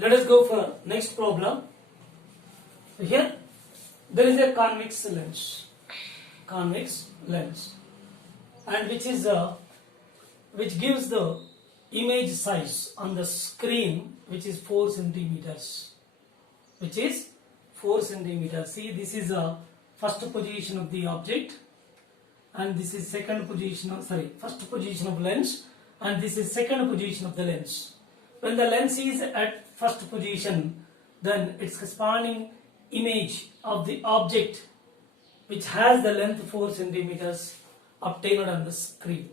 Let us go for next problem. Here there is a convex lens, and which gives the image size on the screen, which is 4 centimeters. See, this is a first position of the object, and this is first position of lens, and this is second position of the lens. When the lens is at first position, then its corresponding image of the object, which has the length 4 centimeters, obtained on the screen.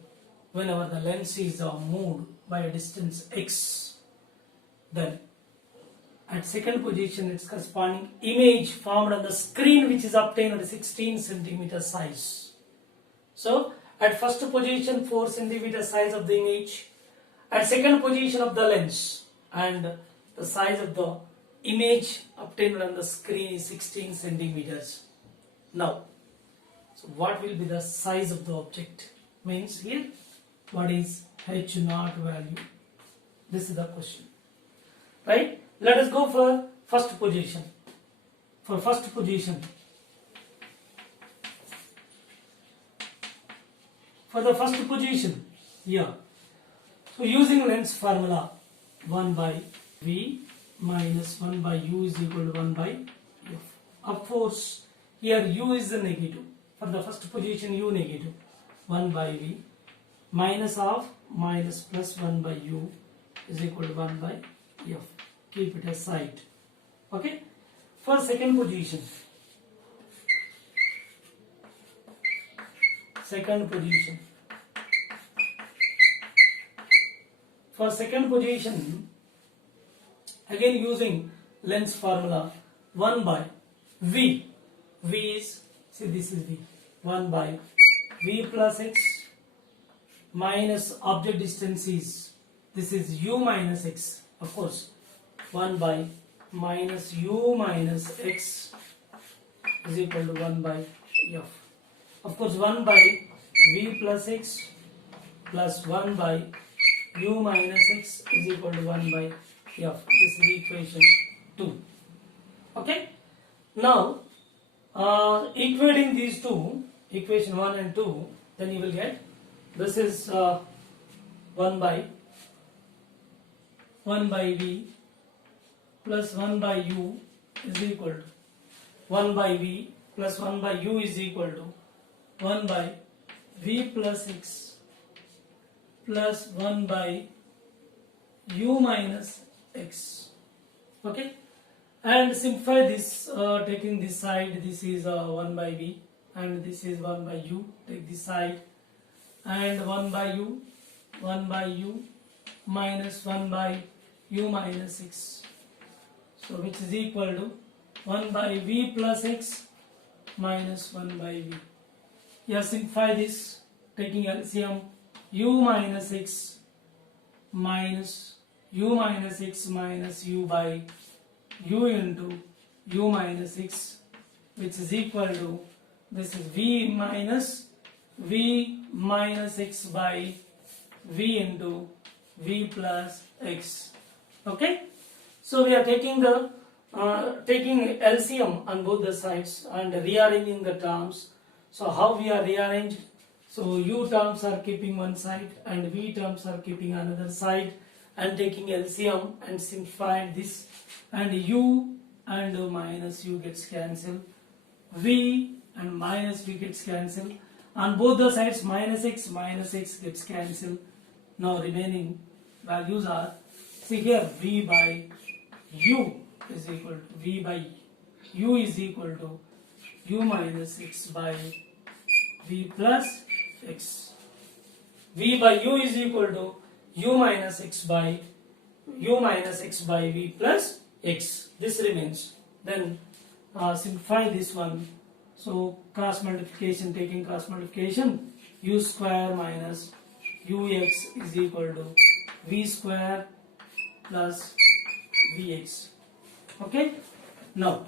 Whenever the lens is moved by a distance x, then at second position its corresponding image formed on the screen, which is obtained at 16 centimeter size. So at first position 4 centimeter size of the image, at second position of the lens, and the size of the image obtained on the screen is 16 centimeters. Now, so what will be the size of the object? Means here, what is h naught value? This is the question, right? Let us go for first position. For first position, yeah. So using lens formula, 1 by v minus 1 by u is equal to 1 by f. Of course, here u is the negative. For the first position, u negative. 1 by v minus of minus plus 1 by u is equal to 1 by f. Keep it aside. Okay. For second position, for second position, again using lens formula, 1 by v is, see, this is v, 1 by v plus x minus object distance is, this is u minus x, of course, 1 by minus u minus x is equal to 1 by f. Of course, 1 by v plus x plus 1 by u minus x is equal to 1 by f. This is equation 2. Okay. Now, equating these two, equation 1 and 2, then you will get, this is 1 by v plus 1 by u is equal to 1 by v plus 1 by u is equal to 1 by v plus x plus 1 by u minus x. Okay, and simplify this, taking this side, this is 1 by v and this is 1 by u, take this side, and 1 by u minus 1 by u minus x, so which is equal to 1 by v plus x minus 1 by v. Here simplify this, taking LCM, u minus x minus u by u into u minus x, which is equal to, this is v minus x by v into v plus x. Okay, so we are taking the taking LCM on both the sides and rearranging the terms. So how we are rearranged? So u terms are keeping one side and v terms are keeping another side, and taking LCM and simplifying this, and u and minus u gets cancelled, v and minus v gets cancelled, on both the sides minus x gets cancelled. Now remaining values are, see here, v by u is equal to v by u is equal to u minus x by v plus x. V by u is equal to u minus x by v plus x. This remains. Then simplify this one. So cross multiplication, taking cross multiplication, u square minus ux is equal to v square plus vx. Okay. Now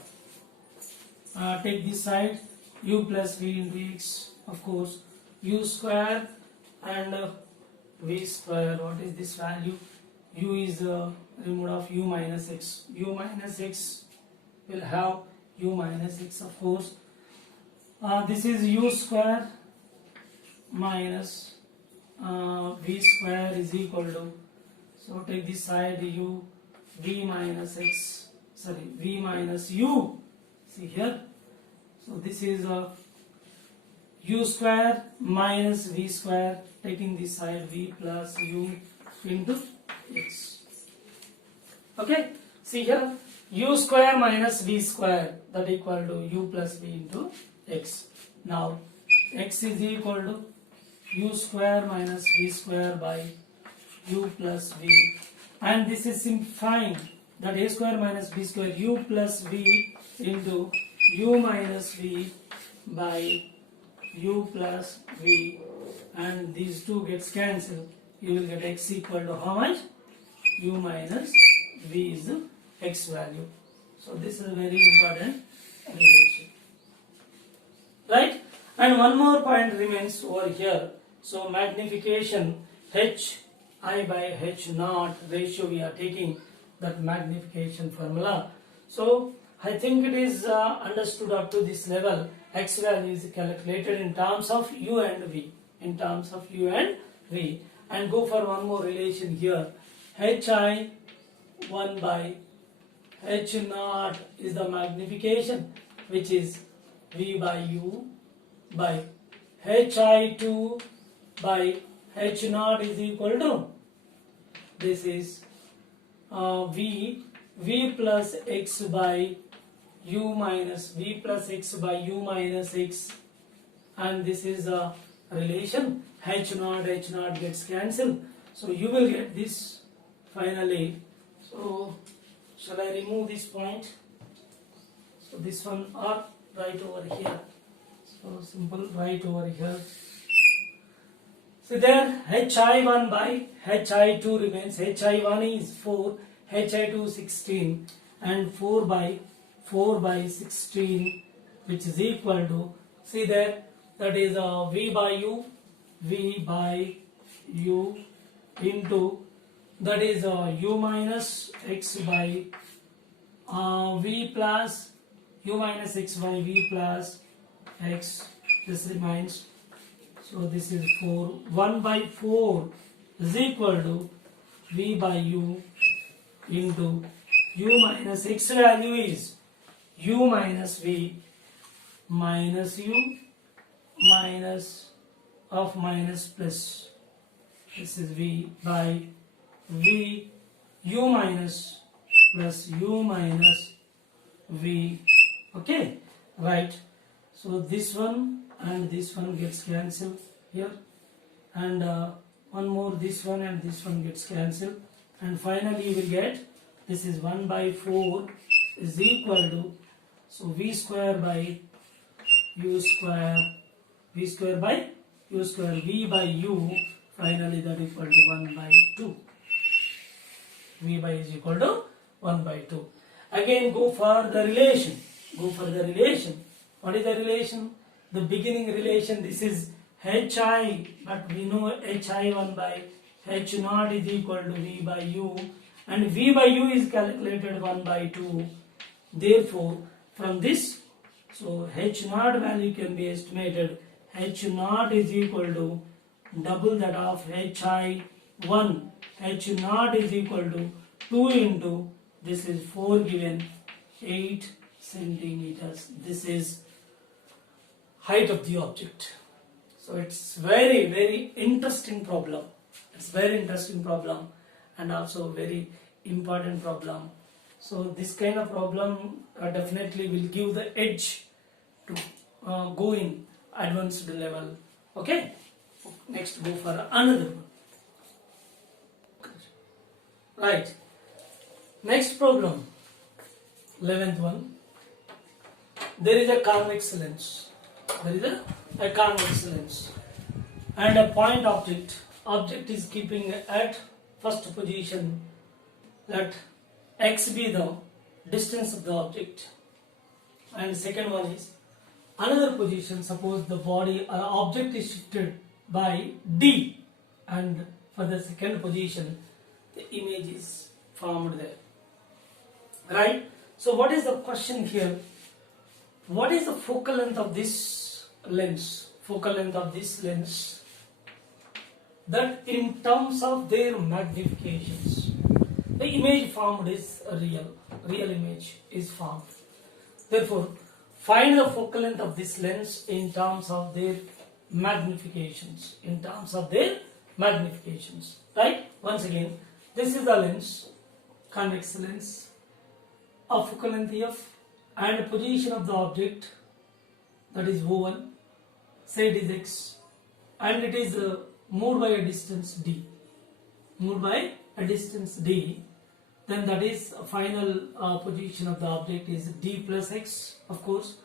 take this side, u plus v into x, of course, u square and v square, what is this value? u is removed of u minus x. U minus x will have u minus x, of course. This is u square minus v square is equal to, so take this side u, v minus x, sorry, v minus u, see here. So this is u square minus v square, taking this side v plus u into x. Okay, see here, u square minus v square, that equal to u plus v into x. Now x is equal to u square minus v square by u plus v, and this is simplifying, that a square minus b square, u plus v into u minus v by u plus v, and these two gets cancelled. You will get x equal to how much? U minus v is the x value. So this is a very important relation, right? And one more point remains over here. So magnification h I by h naught ratio, we are taking that magnification formula. So I think it is understood up to this level. X value is calculated in terms of u and v, in terms of u and v. And go for one more relation here. Hi 1 by h naught is the magnification, which is v by u, by hi2 by h naught is equal to, this is v plus x by u minus v plus x by u minus x, and this is a relation. H naught gets cancelled, so you will get this finally. So shall I remove this point? So this one or right over here. So simple, right over here. So there hi1 by hi2 remains. hi1 is 4, hi2 16, and 4 by 16, which is equal to, see there, that is v by u into, that is u minus x by v plus u minus x by v plus x. This remains. So this is 4. 1 by 4 is equal to v by u into u minus x value is u minus v minus u minus of minus plus. This is v by v u minus plus u minus v. Okay, right. So this one and this one gets cancelled here, and one more, this one and this one gets cancelled, and finally you will get, this is 1 by 4 is equal to, so v square by u square, v square by u square, v by u, finally that equal to 1 by 2. V by is equal to 1 by 2. Again go for the relation. Go for the relation. What is the relation? The beginning relation, this is hi, but we know hi1 by h naught is equal to v by u, and v by u is calculated 1 by 2. Therefore, from this, so h naught value can be estimated. H naught is equal to double that of hi1. H naught is equal to 2 into, this is 4 given 8 centimeters. This is height of the object. So it's very interesting problem. It's very interesting problem and also very important problem. So this kind of problem definitely will give the edge to go in advanced level. Okay, next go for another one. Right, next problem, 11th one. There is a convex lens. There is a convex lens and a point object. Object is keeping at first position. Let x be the distance of the object, and second one is another position. Suppose the body object is shifted by d, and for the second position the image is formed there, right? So what is the question here? What is the focal length of this lens? Focal length of this lens, that in terms of their magnifications, the image formed is a real image is formed. Therefore, find the focal length of this lens in terms of their magnifications. In terms of their magnifications, right? Once again, this is the lens, convex lens, of focal length f, and position of the object, that is O1. Say it is x, and it is moved by a distance d. Moved by a distance d. Then that is final position of the object is d plus x, of course,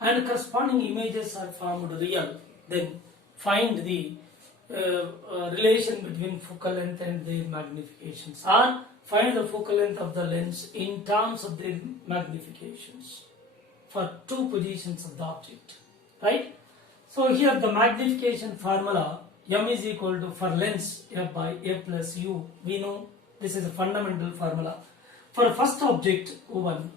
and corresponding images are formed real. Then find the relation between focal length and their magnifications, or find the focal length of the lens in terms of their magnifications for two positions of the object, right? So here the magnification formula, m is equal to, for lens, f by a plus u, we know this is a fundamental formula. For first object O1,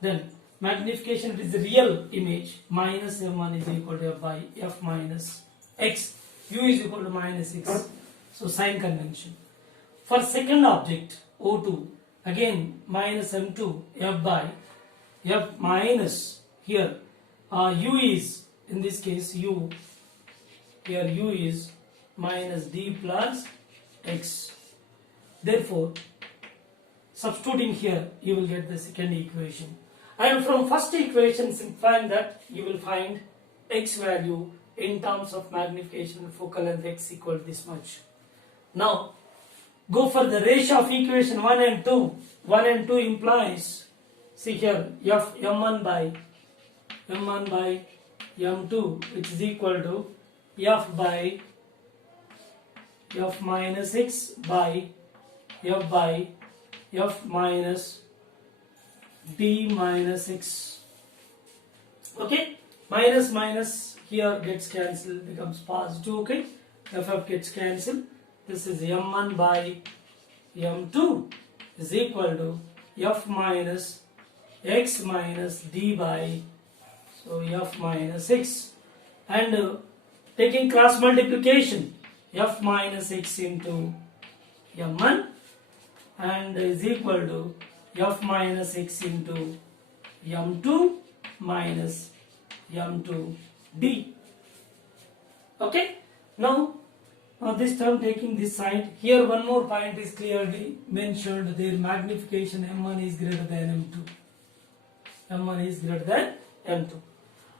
then magnification is the real image, minus m1 is equal to f by f minus x, u is equal to minus x, so sign convention. For second object O2, again minus m2 f by f minus, here u is, in this case u, here u is minus d plus x. Therefore, substituting here, you will get the second equation. And from first equation, find that you will find x value in terms of magnification, focal length x equal to this much. Now, go for the ratio of equation 1 and 2. 1 and 2 implies, see here, f m1 by m2, which is equal to f by f minus x by f minus d minus x. Okay, minus here gets cancelled, becomes positive. Okay, f gets cancelled. This is m1 by m2 is equal to f minus x minus d by, so f minus x, and taking cross multiplication, f minus x into m1 and is equal to f minus x into m2 minus m2d. Okay, now this term taking this side, here one more point is clearly mentioned, their magnification m1 is greater than m2. m1 is greater than m2.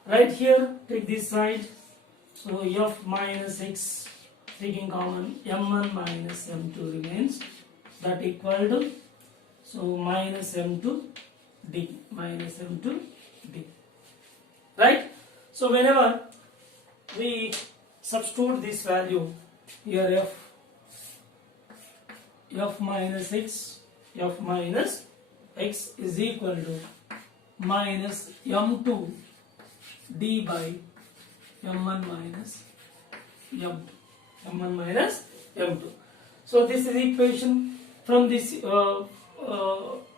Right here, take this side, so f minus x, taking common, m1 minus m2 remains, that equal to, so minus m2d, right? So whenever we substitute this value here, f minus x is equal to minus m2 d by m1 minus m2. So this is equation. From this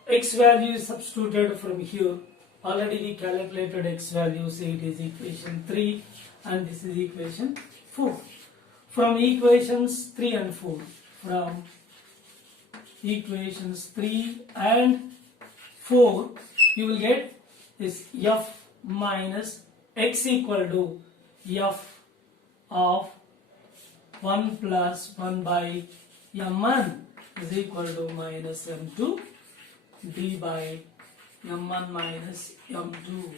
x value is substituted from here. Already we calculated x value, say it is equation 3, and this is equation 4. From equations 3 and 4, from equations 3 and 4, you will get this f minus x equal to f of 1 plus 1 by m1 is equal to minus m2 d by m1 minus m2,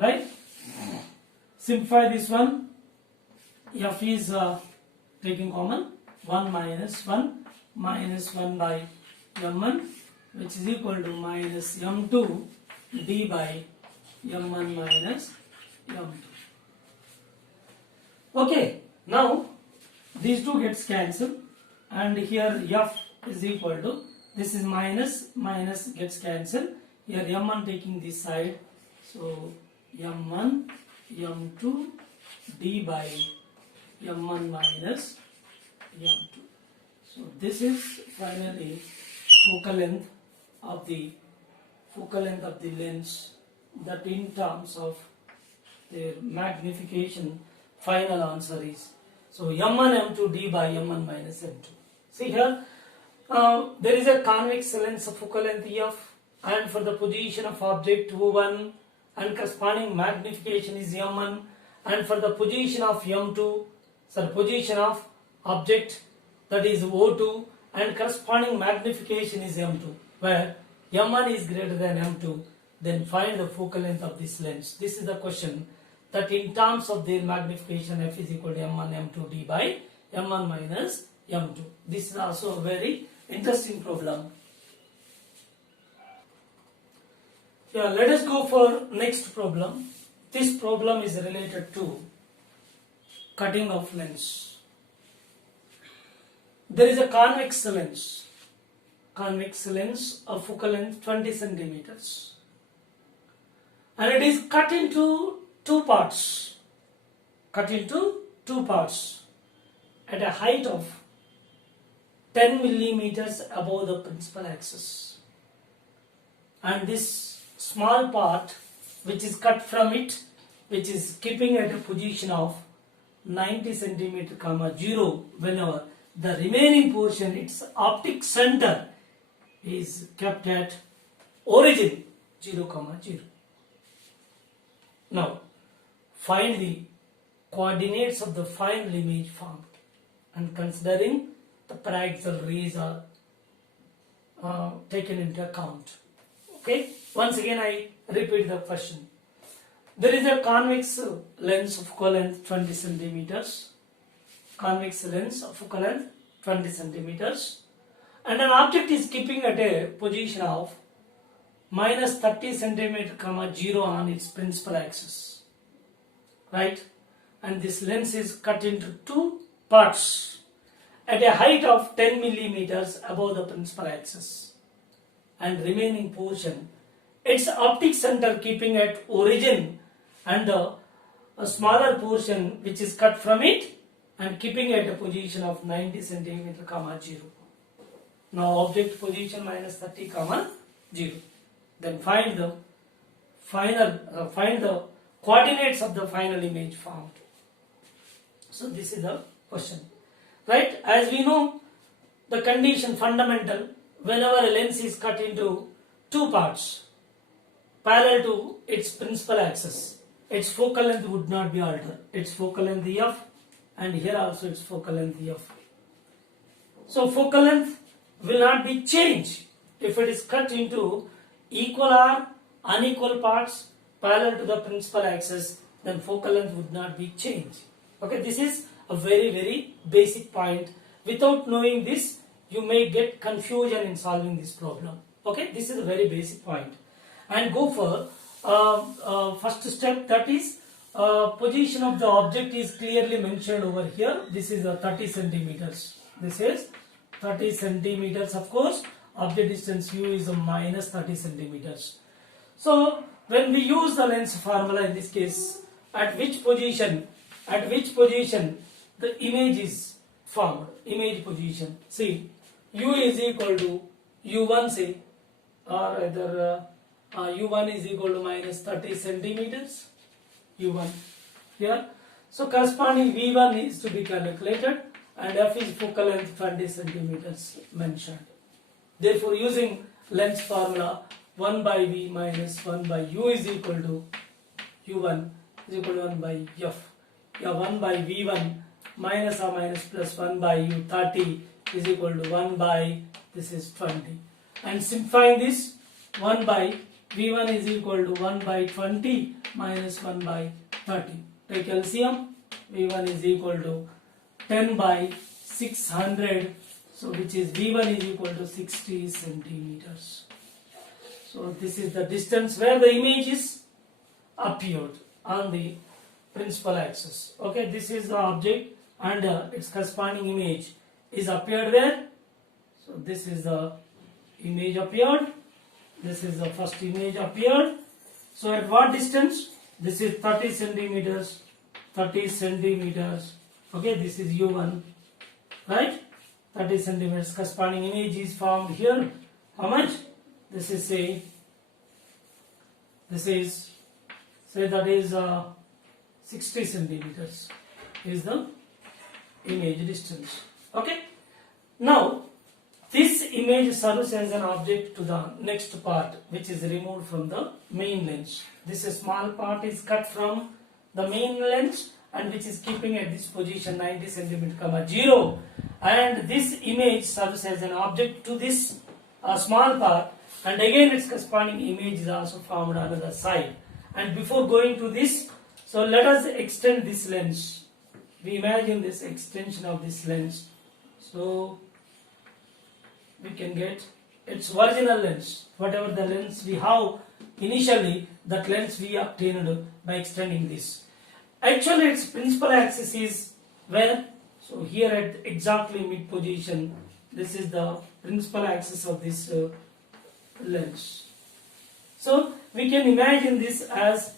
right? Simplify this one. F is taking common, 1 minus 1 by m1, which is equal to minus m2 d by m1 minus m2. Okay, now these two gets cancelled, and here f is equal to, this is minus gets cancelled, here m1 taking this side, so m1 m2 d by m1 minus m2. So this is finally focal length of the lens, that in terms of their magnification, final answer is, so m1 m2 d by m1 minus m2. See here, there is a convex lens of focal length f, and for the position of object O1 and corresponding magnification is m1, and for the position of m2, so position of object, that is O2, and corresponding magnification is m2, where m1 is greater than m2, then find the focal length of this lens. This is the question, that in terms of their magnification, f is equal to m1 m2 d by m1 minus m2. This is also a very interesting problem. Yeah, let us go for next problem. This problem is related to cutting of lens. There is a convex lens of focal length 20 centimeters, and it is cut into two parts at a height of 10 millimeters above the principal axis, and this small part which is cut from it, which is keeping at a position of 90 centimeter, 0, whenever the remaining portion, its optic center, is kept at origin 0, 0. Now find the coordinates of the final image formed, and considering the paraxial rays are taken into account. Okay, once again I repeat the question. There is a convex lens of focal length 20 centimeters, and an object is keeping at a position of minus 30 centimeter, 0 on its principal axis, right? And this lens is cut into two parts at a height of 10 millimeters above the principal axis, and remaining portion, its optic center keeping at origin, and a smaller portion which is cut from it and keeping at a position of 90 centimeter, 0. Now object position minus 30, 0. Then find the coordinates of the final image formed. So this is the question, right? As we know, the condition fundamental, whenever a lens is cut into two parts parallel to its principal axis, its focal length would not be altered. Its focal length f, and here also its focal length f. So focal length will not be changed if it is cut into equal or unequal parts parallel to the principal axis, then focal length would not be changed. Okay, this is a very, very basic point. Without knowing this, you may get confusion in solving this problem. Okay, this is a very basic point. And go for first step, that is position of the object is clearly mentioned over here. This is 30 centimeters. This is 30 centimeters. Of course, object distance u is minus 30 centimeters. So when we use the lens formula in this case, at which position the image is formed, image position. See, u is equal to u1, say, or either u1 is equal to minus 30 centimeters, u1 here. So corresponding v1 is to be calculated, and f is focal length 20 centimeters mentioned. Therefore, using lens formula, 1 by v minus 1 by u is equal to u1 is equal to 1 by f. Yeah, 1 by v1 minus or minus plus 1 by u 30 is equal to 1 by, this is 20. And simplifying this, 1 by v1 is equal to 1 by 20 minus 1 by 30. Take LCM, v1 is equal to 10 by 600, so which is v1 is equal to 60 centimeters. So this is the distance where the image is appeared on the principal axis. Okay, this is the object, and its corresponding image is appeared there. So this is the image appeared. This is the first image appeared. So at what distance? This is 30 centimeters. 30 centimeters. Okay, this is u1, right? 30 centimeters. Corresponding image is formed here. How much? This is say that is 60 centimeters is the image distance. Okay. Now this image serves as an object to the next part, which is removed from the main lens. This small part is cut from the main lens and which is keeping at this position 90 centimeter, 0, and this image serves as an object to this small part, and again its corresponding image is also formed on the other side. And before going to this, so let us extend this lens. We imagine this extension of this lens, so we can get its original lens, whatever the lens we have initially, that lens we obtained by extending this. Actually its principal axis is where? So here at exactly mid position, this is the principal axis of this lens. So we can imagine this as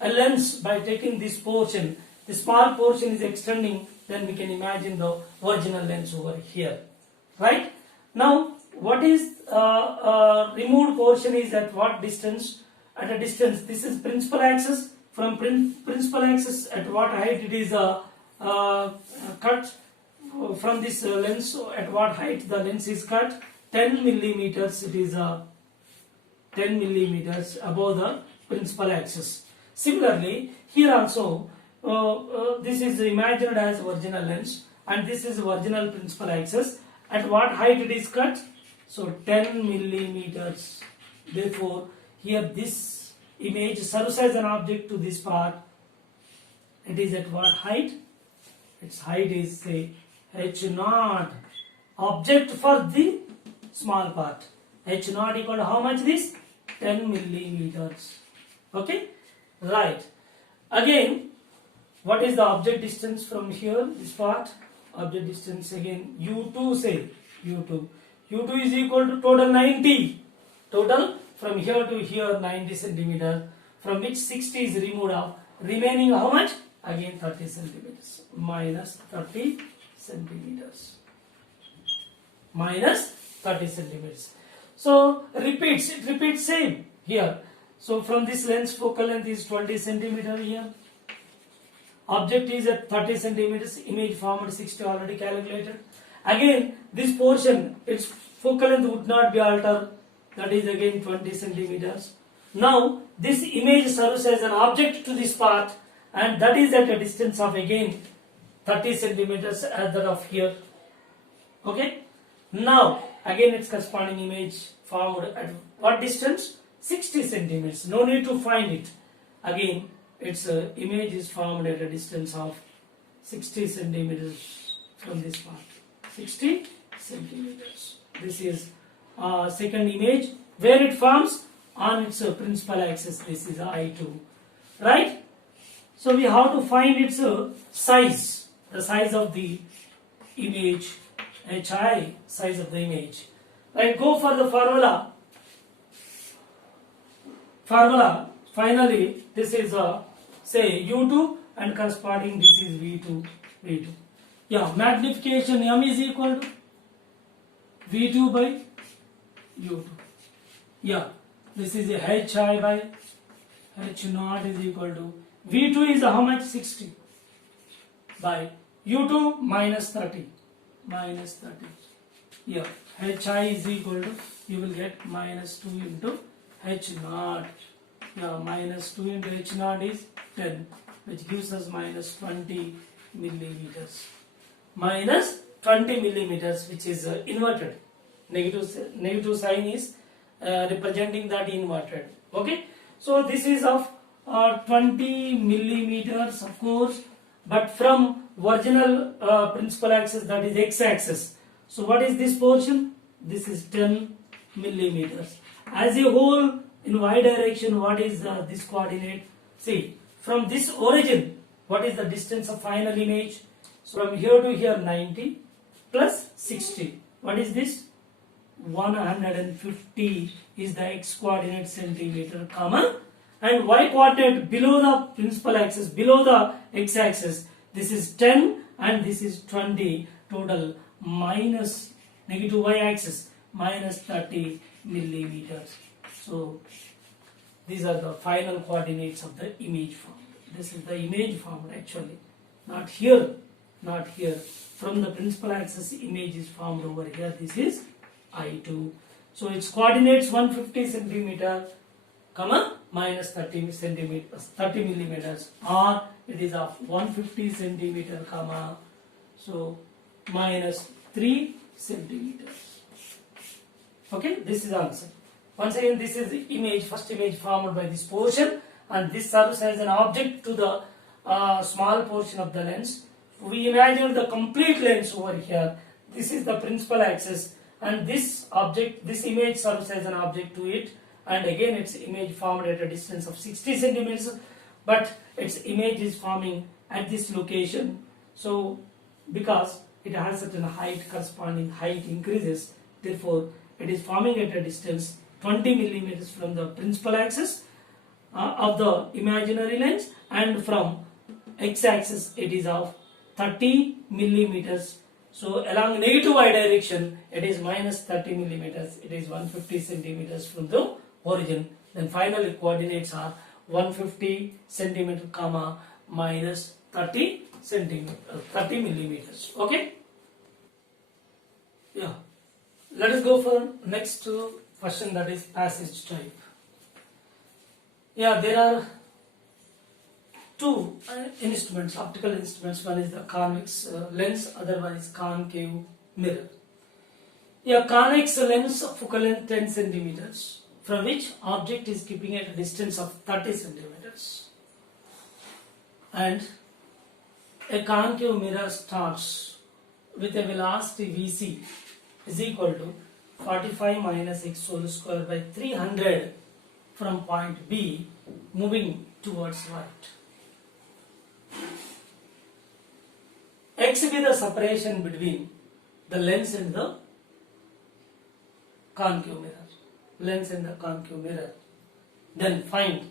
a lens. By taking this portion, the small portion is extending, then we can imagine the original lens over here, right? Now what is removed portion is at what distance? At a distance, this is principal axis. From principal axis, at what height it is cut from this lens? So at what height the lens is cut? 10 millimeters. It is 10 millimeters above the principal axis. Similarly, here also this is imagined as original lens, and this is original principal axis. At what height it is cut? So 10 millimeters. Therefore, here this image serves as an object to this part. It is at what height? Its height is say h0. Object for the small part. h0 equal to how much? This 10 millimeters. Okay, right. Again, what is the object distance from here? This part. Object distance again u2. Say u2. u2 is equal to total 90. Total from here to here 90 centimeter, from which 60 is removed off. Remaining how much? Again 30 centimeters. Minus 30 centimeters. Minus 30 centimeters. So it repeats same here. So from this lens focal length is 20 centimeter here. Object is at 30 centimeters. Image formed 60 already calculated. Again this portion, its focal length would not be altered. That is again 20 centimeters. Now this image serves as an object to this part, and that is at a distance of again 30 centimeters as that of here. Okay. Now again its corresponding image formed at what distance? 60 centimeters. No need to find it. Again its image is formed at a distance of 60 centimeters from this part. 60 centimeters. This is second image where it forms on its principal axis. This is I2, right? So we have to find its size, the size of the image, HI, size of the image. Right? Go for the formula. Finally, this is say U2 and corresponding this is V2. Yeah, magnification M is equal to V2 by U2. Yeah, this is a HI by H0 is equal to V2 is how much? 60 by U2 minus 30. Yeah, HI is equal to, you will get minus 2 into H0. Yeah, minus 2 into H0 is 10, which gives us minus 20 millimeters. Minus 20 millimeters, which is inverted. Negative sign is representing that inverted. Okay, so this is of 20 millimeters, of course, but from original principal axis, that is x-axis. So what is this portion? This is 10 millimeters. As a whole, in y direction, what is this coordinate? See, from this origin, what is the distance of final image? So from here to here 90 plus 60. What is this? 150 is the x coordinate centimeter, comma, and y coordinate below the principal axis, below the x axis. This is 10 and this is 20, total minus negative y-axis minus 30 millimeters. So these are the final coordinates of the image formed. This is the image formed actually, not here, not here. From the principal axis, image is formed over here. This is I2. So its coordinates 150 centimeter, comma minus 30 centimeters, 30 millimeters, or it is of 150 centimeter, comma so minus 3 centimeters. Okay, this is answer. Once again, this is the image, first image formed by this portion, and this serves as an object to the small portion of the lens. We imagine the complete lens over here. This is the principal axis, and this object, this image serves as an object to it, and again its image formed at a distance of 60 centimeters, but its image is forming at this location. So because it has certain height, corresponding height increases, therefore it is forming at a distance 20 millimeters from the principal axis of the imaginary lens, and from x-axis it is of 30 millimeters. So along negative y direction it is minus 30 millimeters, it is 150 centimeters from the origin. Then finally coordinates are 150 centimeter, comma minus 30 centimeter, 30 millimeters. Okay. Yeah. Let us go for next question, that is passage type. Yeah, there are two instruments, optical instruments. One is the convex lens, other one is concave mirror. Yeah, convex lens of focal length 10 centimeters, from which object is keeping at a distance of 30 centimeters. And a concave mirror starts with a velocity Vc is equal to 45 minus x whole square by 300 from point B, moving towards right. X be the separation between the lens and the concave mirror. Lens and the concave mirror. Then find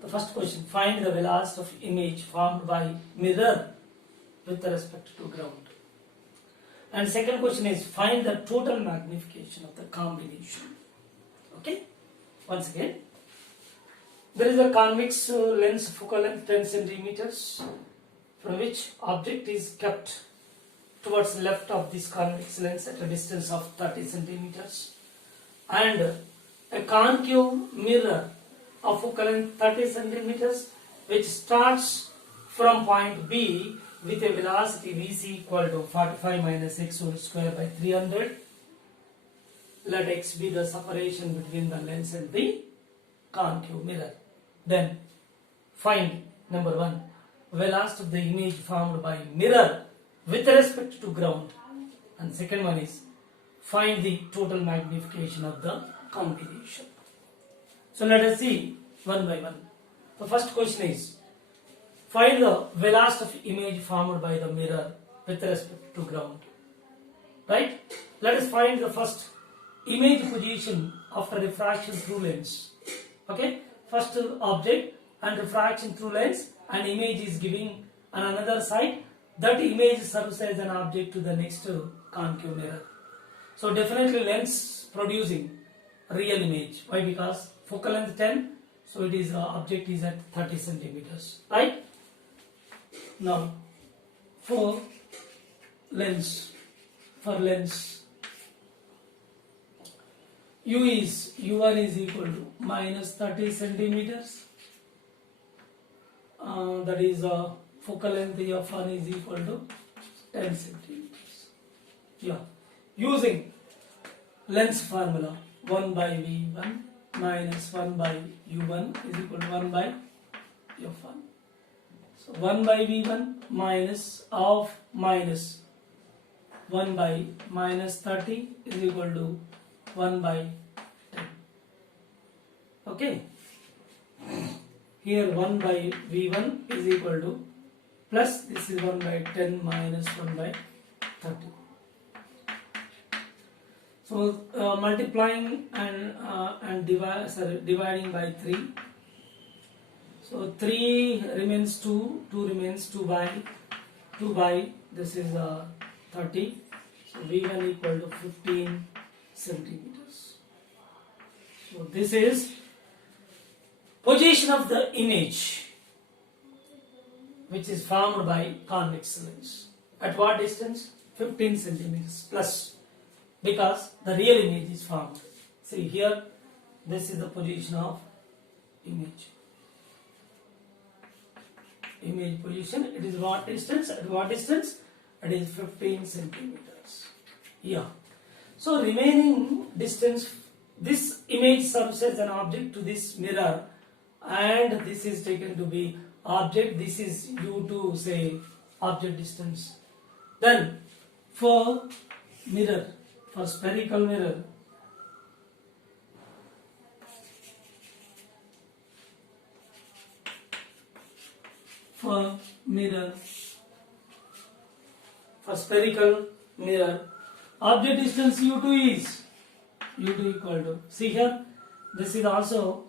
the first question. Find the velocity of image formed by mirror with respect to ground. And second question is find the total magnification of the combination. Okay. Once again, there is a convex lens, focal length 10 centimeters, from which object is kept towards left of this convex lens at a distance of 30 centimeters, and a concave mirror of focal length 30 centimeters, which starts from point B with a velocity Vc equal to 45 minus x whole square by 300. Let x be the separation between the lens and the concave mirror. Then find number 1, velocity of the image formed by mirror with respect to ground, and second one is find the total magnification of the combination. So let us see one by one. The first question is find the velocity of image formed by the mirror with respect to ground. Right? Let us find the first image position after refraction through lens. Okay? First object and refraction through lens, and image is giving on another side. That image serves as an object to the next concave mirror. So definitely lens producing real image. Why? Because focal length 10, so it is object is at 30 centimeters. Right? Now for lens, U1 is equal to minus 30 centimeters. That is focal length of one is equal to 10 centimeters. Yeah. Using lens formula, 1 by V1 minus 1 by U1 is equal to 1 by F1. So 1 by V1 minus of minus 1 by minus 30 is equal to 1 by 10. Okay. Here 1 by V1 is equal to plus this is 1 by 10 minus 1 by 30. So multiplying and dividing by 3. So 3 remains 2, 2 remains 2 by this is 30. So V1 equal to 15 centimeters. So this is position of the image which is formed by convex lens. At what distance? 15 centimeters plus, because the real image is formed. See here, this is the position of image. Image position, it is what distance? At what distance? It is 15 centimeters. Yeah. So remaining distance, this image serves as an object to this mirror, and this is taken to be object. This is U2, say object distance. Then for mirror, for spherical mirror, for spherical mirror, object distance U2 is U2 equal to, see here, this is also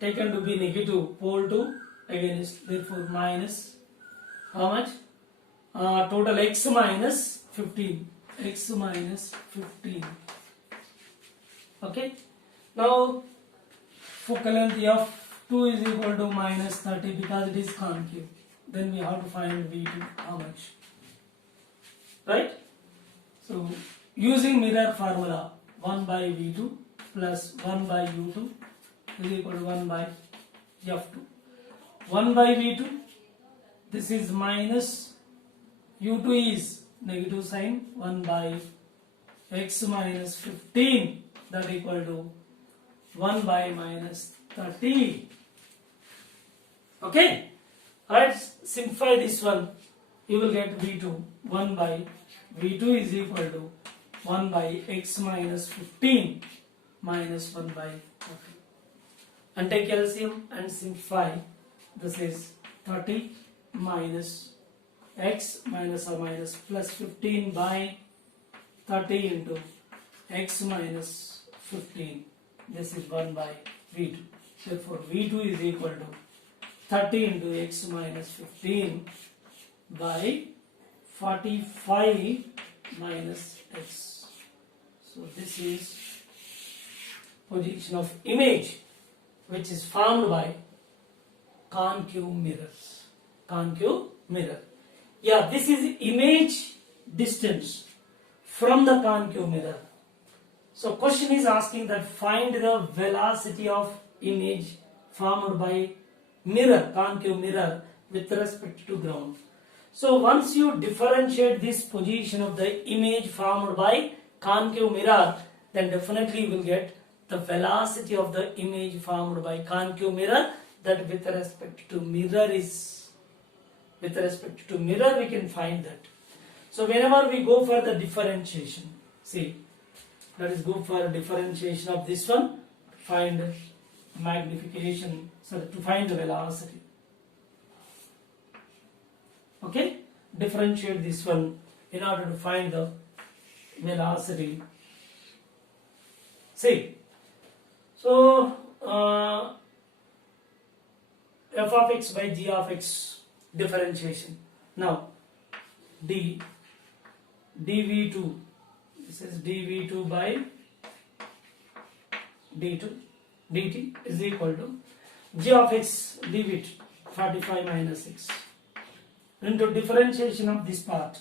taken to be negative pole to against, therefore minus how much? Total x minus 15. X minus 15. Okay. Now focal length f2 is equal to minus 30 because it is concave. Then we have to find V2 how much. Right? So using mirror formula, 1 by V2 plus 1 by U2 is equal to 1 by F2. 1 by V2, this is minus, U2 is negative sign, 1 by x minus 15, that equal to 1 by minus 30. Okay? Alright, simplify this one, you will get V2, 1 by V2 is equal to 1 by x minus 15 minus 1 by 30. And take LCM and simplify. This is 30 minus x minus or minus plus 15 by 30 into x minus 15. This is 1 by V2. Therefore, V2 is equal to 30 into x minus 15 by 45 minus x. So this is position of image which is formed by concave mirrors. Concave mirror. Yeah, this is image distance from the concave mirror. So question is asking that find the velocity of image formed by mirror, concave mirror with respect to ground. So once you differentiate this position of the image formed by concave mirror, then definitely you will get the velocity of the image formed by concave mirror, that with respect to mirror is, with respect to mirror we can find that. So whenever we go for the differentiation, see, let us go for differentiation of this one, find magnification, so to find the velocity. Okay, differentiate this one in order to find the velocity. See, so f of x by g of x differentiation. Now dv2, this is dv2 by dt is equal to g of x dv2 45 minus 6 into differentiation of this part.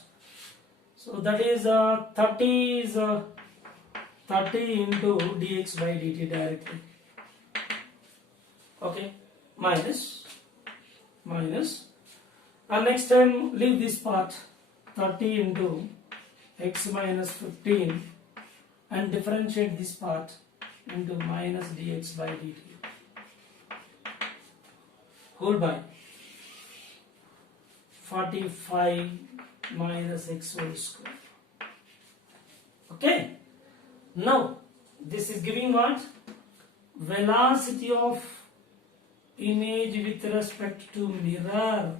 So that is 30 is 30 into dx by dt directly. Okay, minus, and next time leave this part, 30 into x minus 15, and differentiate this part into minus dx by dt whole by 45 minus x whole square. Okay, now this is giving what? Velocity of image with respect to mirror,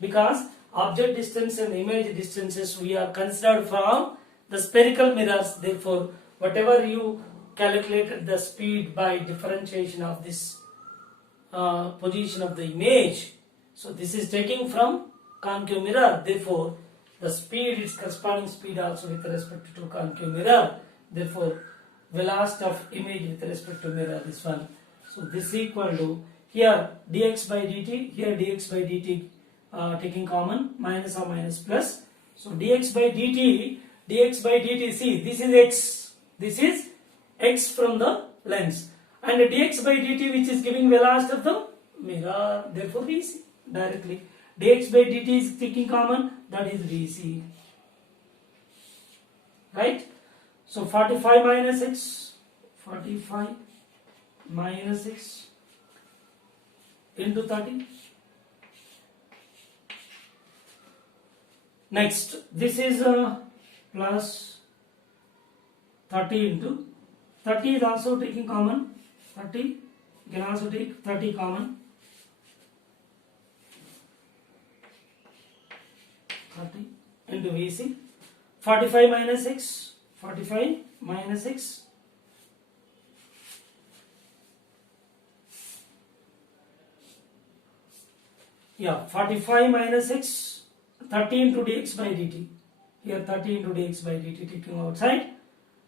because object distance and image distances we are considered from the spherical mirrors. Therefore, whatever you calculated the speed by differentiation of this position of the image, so this is taking from concave mirror. Therefore, the speed, its corresponding speed also with respect to concave mirror. Therefore, velocity of image with respect to mirror, this one. So this is equal to, here dx by dt, here dx by dt taking common, minus or minus plus. So dx by dt, see this is x from the lens, and dx by dt which is giving velocity of the mirror, therefore vc directly. Dx by dt is taking common, that is vc, right? So 45 minus x, 45 minus x into 30. Next, this is plus 30 into 30 is also taking common, 30, you can also take 30 common, 30 into Vc, 45 minus x, 45 minus x, yeah, 45 minus x, 30 into dx by dt, here 30 into dx by dt taking outside,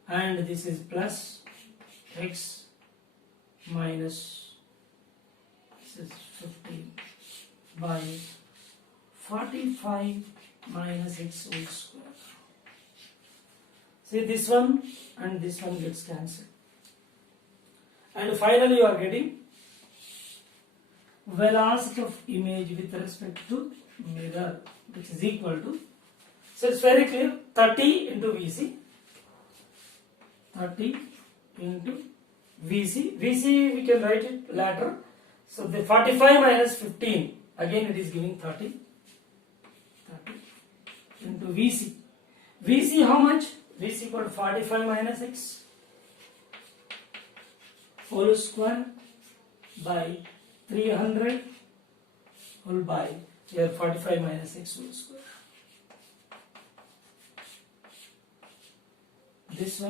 and this is plus x minus, this is 15 by 45 minus x whole square. See, this one and this one gets cancelled, and finally you are getting velocity of image with respect to mirror, which is equal to, so it's very clear, 30 into Vc, 30 into Vc, Vc we can write it later, so the 45 minus 15, again it is giving 30, 30 into Vc, Vc how much? Vc equal to 45 minus x whole square by 300 whole by, here 45 minus x whole square. This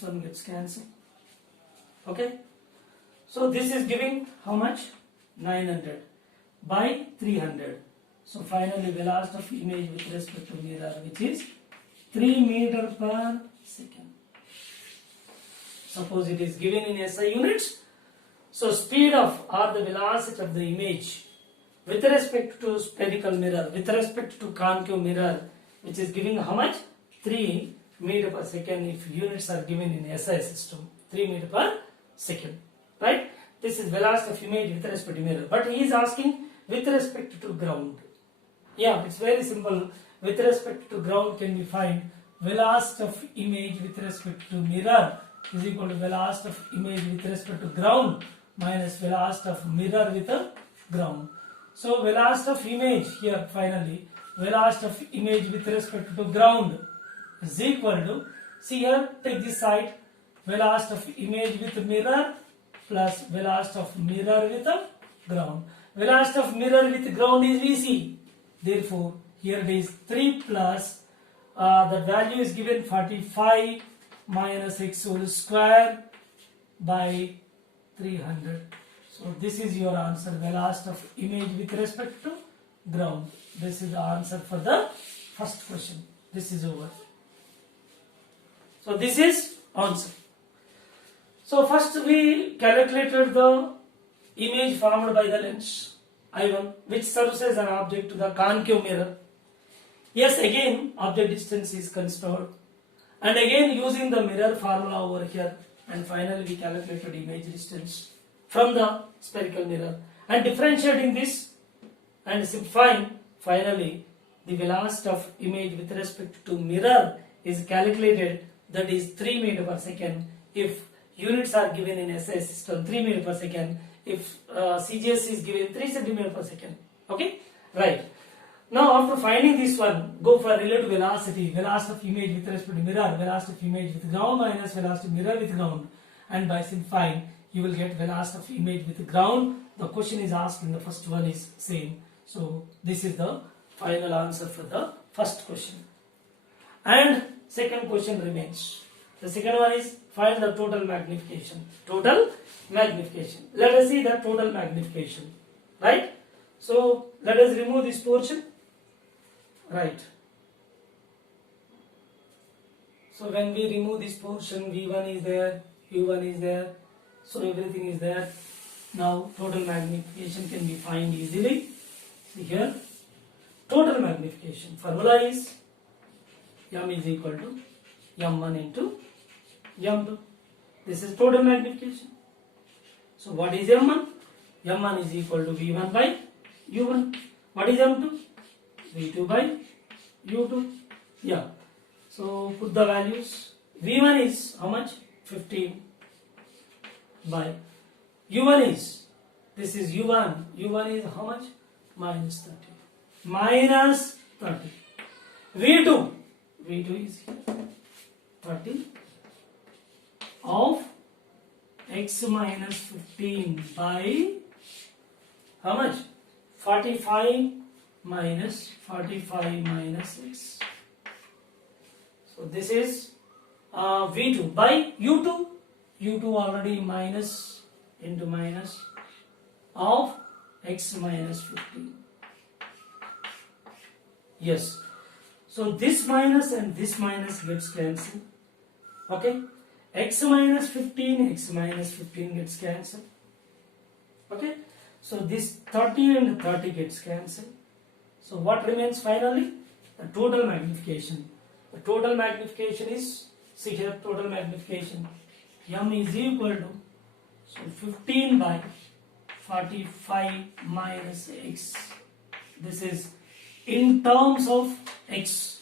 one gets cancelled. Okay. So this is giving how much? 900 by 300. So finally velocity of image with respect to mirror, which is 3 meter per second. Suppose it is given in SI units. So speed of or the velocity of the image with respect to spherical mirror, with respect to concave mirror, which is giving how much? 3 meter per second if units are given in SI system. 3 meter per second. Right? This is velocity of image with respect to mirror. But he is asking with respect to ground. Yeah, it's very simple. With respect to ground can be find velocity of image with respect to mirror is equal to velocity of image with respect to ground minus velocity of mirror with a ground. So velocity of image here finally, velocity of image with respect to ground is equal to, see here, take this side, velocity of image with mirror plus velocity of mirror with a ground. Velocity of mirror with ground is Vc. Therefore, here it is 3 plus, the value is given 45 minus x whole square by 300. So this is your answer, velocity of image with respect to ground. This is the answer for the first question. This is over. So this is answer. So first we calculated the image formed by the lens I1, which serves as an object to the concave mirror. Yes, again object distance is considered, and again using the mirror formula over here, and finally we calculated image distance from the spherical mirror, and differentiating this and simplifying, finally the velocity of image with respect to mirror is calculated, that is 3 meter per second if units are given in SI system, 3 meter per second if CGS is given 3 centimeter per second. Okay, right. Now after finding this one, go for relative velocity, velocity of image with respect to mirror, velocity of image with ground minus velocity of mirror with ground, and by simplifying you will get velocity of image with ground. The question is asked in the first one is same. So this is the final answer for the first question. And second question remains. The second one is find the total magnification. Total magnification. Let us see the total magnification. Right? So let us remove this portion. Right. So when we remove this portion, V1 is there, U1 is there, so everything is there. Now total magnification can be found easily. See here, total magnification formula is M is equal to M1 into M2. This is total magnification. So what is M1? M1 is equal to V1 by U1. What is M2? V2 by U2. Yeah. So put the values. V1 is how much? 15 by U1 is, this is U1. U1 is how much? Minus 30. Minus 30. V2. V2 is here. 30 of x minus 15 by how much? 45 minus 45 minus x. So this is V2 by U2. U2 already minus into minus of x minus 15. Yes. So this minus and this minus gets cancelled. Okay. X minus 15 gets cancelled. Okay. So this 30 and 30 gets cancelled. So what remains finally? The total magnification. The total magnification is, see here, total magnification. M is equal to, so 15 by 45 minus x. This is in terms of x.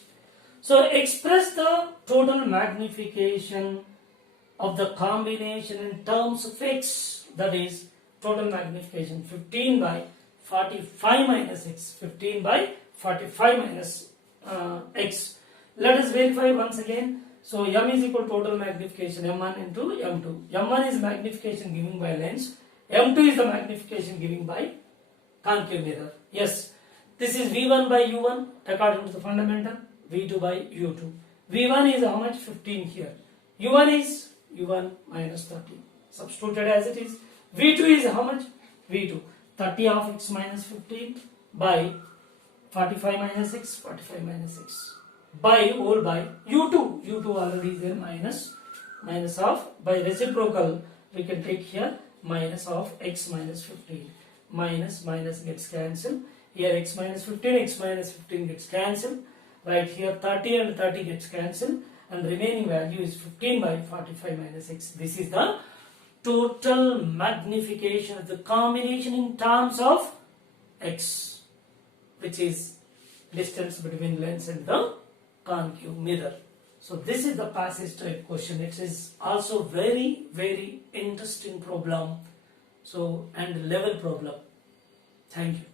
So express the total magnification of the combination in terms of x. That is total magnification 15 by 45 minus x. 15 by 45 minus x. Let us verify once again. So M is equal to total magnification M1 into M2. M1 is magnification given by lens. M2 is the magnification given by concave mirror. Yes. This is V1 by U1 according to the fundamental. V2 by U2. V1 is how much? 15 here. U1 is U1 minus 30. Substituted as it is. V2 is how much? V2. 30 of x minus 15 by 45 minus x. 45 minus x. By whole by U2. U2 already is there, minus of, by reciprocal we can take here minus of x minus 15. Minus gets cancelled. Here x minus 15 gets cancelled. Right here 30 and 30 gets cancelled. And remaining value is 15 by 45 minus x. This is the total magnification of the combination in terms of x, which is distance between lens and the concave mirror. So this is the passage type question. It is also very, very interesting problem. So, and level problem. Thank you.